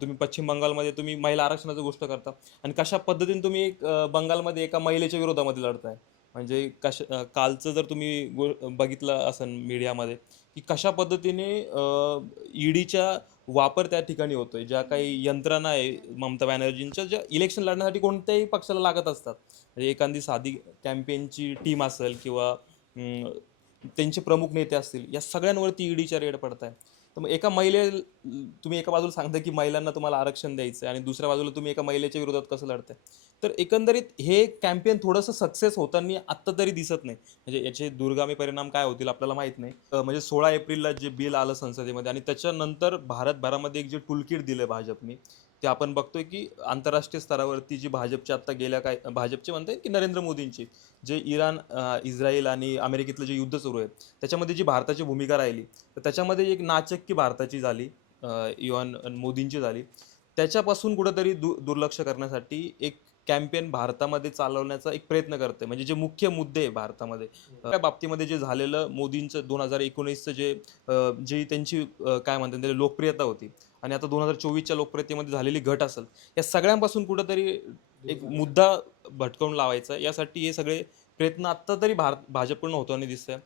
तुम्ही पश्चिम बंगालमध्ये तुम्ही महिला आरक्षणाची गोष्ट करता आणि कशा पद्धतीने तुम्ही बंगालमध्ये एका महिलेच्या विरोधामध्ये लढताय. म्हणजे कालचं जर तुम्ही बघितलं असेल मीडियामध्ये, की कशा पद्धतीने ईडीचा वापर त्या ठिकाणी होतोय. ज्या काही यंत्रणा आहे ममता बॅनर्जींच्या, ज्या इलेक्शन लढण्यासाठी कोणत्याही पक्षाला लागत असतात. म्हणजे एखादी साधी कॅम्पेनची टीम असेल किंवा त्यांचे प्रमुख नेते असतील, या सगळ्यांवरती ईडीच्या रेड पडताय. तर मग तुम्ही एका बाजूला सांगता की महिलांना तुम्हाला आरक्षण द्यायचं आहे आणि दुसऱ्या बाजूला तुम्ही एका महिलेच्या विरोधात कसं लढताय. तर एकंदरीत हे कॅम्पेन थोडंसं सक्सेस होताना आत्ता तरी दिसत नाही. म्हणजे याचे दूरगामी परिणाम काय होतील आपल्याला माहीत नाही. म्हणजे 16 एप्रिलला जे बिल आलं संसदेमध्ये आणि त्याच्यानंतर भारतभरामध्ये एक जे टूलकिट दिलं भाजपने, ते आपण बघतोय की आंतरराष्ट्रीय स्तरावरती जी भाजपची आत्ता गेल्या काय भाजपचे म्हणता येईल की नरेंद्र मोदींची जे इराण, इस्रायल आणि अमेरिकेतलं जे युद्ध सुरू आहे, त्याच्यामध्ये जी भारताची भूमिका राहिली, तर त्याच्यामध्ये एक नाचक्की भारताची झाली, इव्हन मोदींची झाली. त्याच्यापासून कुठेतरी दुर्लक्ष करण्यासाठी एक कॅम्पेन भारतामध्ये चालवण्याचा एक प्रयत्न करते. म्हणजे जे मुख्य मुद्दे आहे भारतामध्ये, त्या बाबतीमध्ये जे झालेलं मोदींचं 2019चं जी त्यांची काय म्हणतात त्याला लोकप्रियता होती आणि आता 2024च्या लोकप्रियतेमध्ये झालेली घट असेल, या सगळ्यांपासून कुठेतरी एक मुद्दा भटकवून लावायचा. यासाठी हे सगळे प्रयत्न आत्ता तरी भाजपकडून होताना दिसतंय.